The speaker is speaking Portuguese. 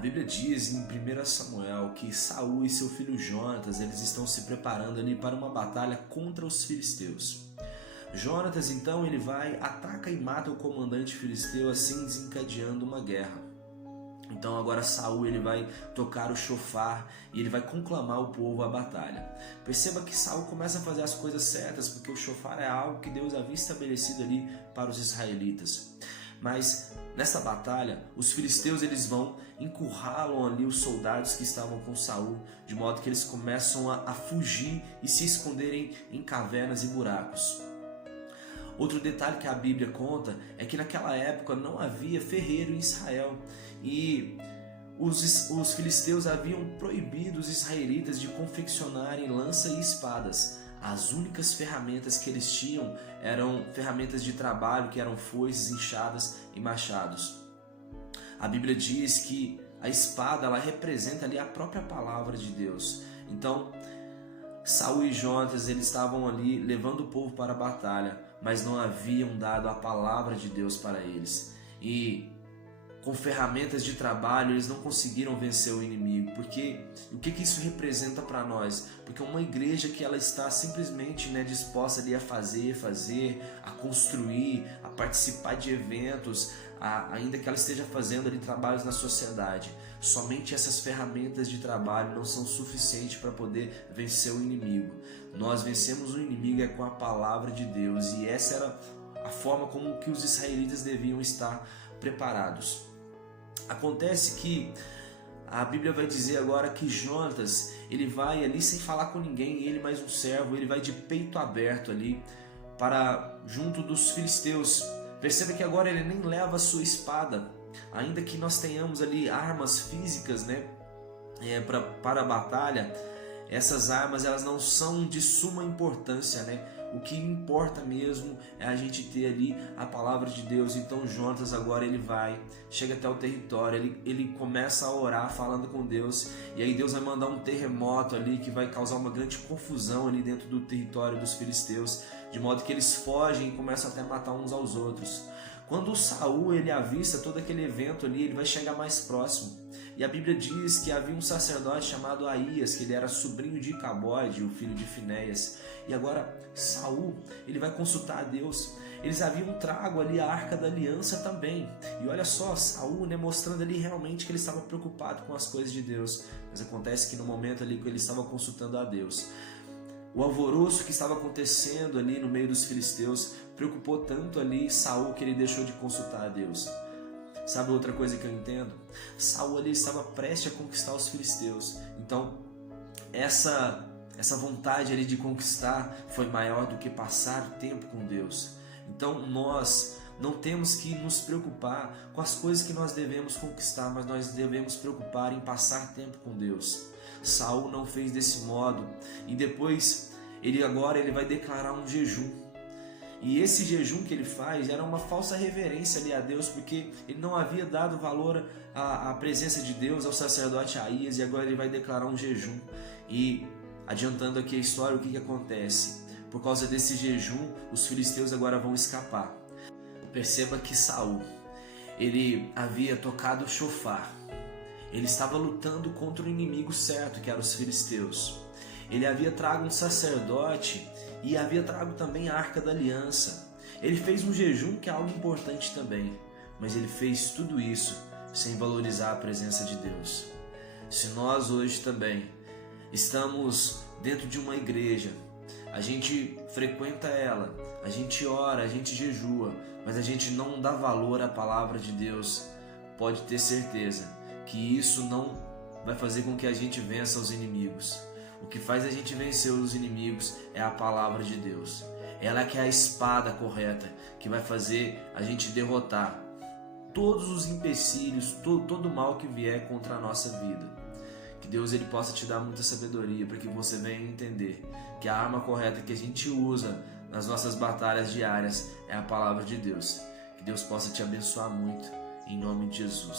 Bíblia diz em 1 Samuel que Saul e seu filho Jonatas, eles estão se preparando ali para uma batalha contra os filisteus. Jonatas então ele vai, ataca e mata o comandante filisteu, assim desencadeando uma guerra. Então agora Saul ele vai tocar o chofar e ele vai conclamar o povo à batalha. Perceba que Saul começa a fazer as coisas certas, porque o chofar é algo que Deus havia estabelecido ali para os israelitas. Mas nessa batalha, os filisteus eles vão, encurralam ali os soldados que estavam com Saul, de modo que eles começam a fugir e se esconderem em cavernas e buracos. Outro detalhe que a Bíblia conta é que naquela época não havia ferreiro em Israel e os filisteus haviam proibido os israelitas de confeccionarem lança e espadas. As únicas ferramentas que eles tinham eram ferramentas de trabalho, que eram foices, enxadas e machados. A Bíblia diz que a espada ela representa ali a própria palavra de Deus. Então, Saul e Jonatas eles estavam ali levando o povo para a batalha, mas não haviam dado a palavra de Deus para eles. E com ferramentas de trabalho eles não conseguiram vencer o inimigo. Porque o que isso representa para nós? Porque uma igreja que ela está simplesmente disposta ali a fazer, a construir, a participar de eventos, ainda que ela esteja fazendo ali trabalhos na sociedade, somente essas ferramentas de trabalho não são suficientes para poder vencer o inimigo. Nós vencemos o inimigo com a palavra de Deus, e essa era a forma como que os israelitas deviam estar preparados. Acontece que a Bíblia vai dizer agora que Jonatas, ele vai ali sem falar com ninguém, ele mais um servo, ele vai de peito aberto ali para junto dos filisteus. Perceba que agora ele nem leva a sua espada, ainda que nós tenhamos ali armas físicas para a batalha. Essas armas elas não são de suma importância, O que importa mesmo é a gente ter ali a palavra de Deus. Então Jonatas agora ele chega até o território, ele começa a orar falando com Deus, e aí Deus vai mandar um terremoto ali que vai causar uma grande confusão ali dentro do território dos filisteus, de modo que eles fogem e começam até a matar uns aos outros. Quando Saul ele avista todo aquele evento ali, ele vai chegar mais próximo. E a Bíblia diz que havia um sacerdote chamado Aías, que ele era sobrinho de Icabode, o filho de Finéias. E agora Saul, ele vai consultar a Deus. Eles haviam trago ali a Arca da Aliança também. E olha só, Saul, mostrando ali realmente que ele estava preocupado com as coisas de Deus. Mas acontece que no momento ali que ele estava consultando a Deus, o alvoroço que estava acontecendo ali no meio dos filisteus preocupou tanto ali Saul que ele deixou de consultar a Deus. Sabe outra coisa que eu entendo? Saul ali estava prestes a conquistar os filisteus. Então essa vontade ali de conquistar foi maior do que passar tempo com Deus. Então nós não temos que nos preocupar com as coisas que nós devemos conquistar, mas nós devemos preocupar em passar tempo com Deus. Saul não fez desse modo, e depois ele vai declarar um jejum. E esse jejum que ele faz era uma falsa reverência ali a Deus, porque ele não havia dado valor à presença de Deus, ao sacerdote Aías, e agora ele vai declarar um jejum. E adiantando aqui a história, o que acontece? Por causa desse jejum, os filisteus agora vão escapar. Perceba que Saul, ele havia tocado o chofar. Ele estava lutando contra o inimigo certo, que eram os filisteus. Ele havia trago um sacerdote e havia trago também a Arca da Aliança. Ele fez um jejum, que é algo importante também, mas ele fez tudo isso sem valorizar a presença de Deus. Se nós hoje também estamos dentro de uma igreja, a gente frequenta ela, a gente ora, a gente jejua, mas a gente não dá valor à palavra de Deus, pode ter certeza que isso não vai fazer com que a gente vença os inimigos. O que faz a gente vencer os inimigos é a palavra de Deus. Ela que é a espada correta, que vai fazer a gente derrotar todos os empecilhos, todo o mal que vier contra a nossa vida. Que Deus ele possa te dar muita sabedoria para que você venha entender que a arma correta que a gente usa nas nossas batalhas diárias é a palavra de Deus. Que Deus possa te abençoar muito, em nome de Jesus.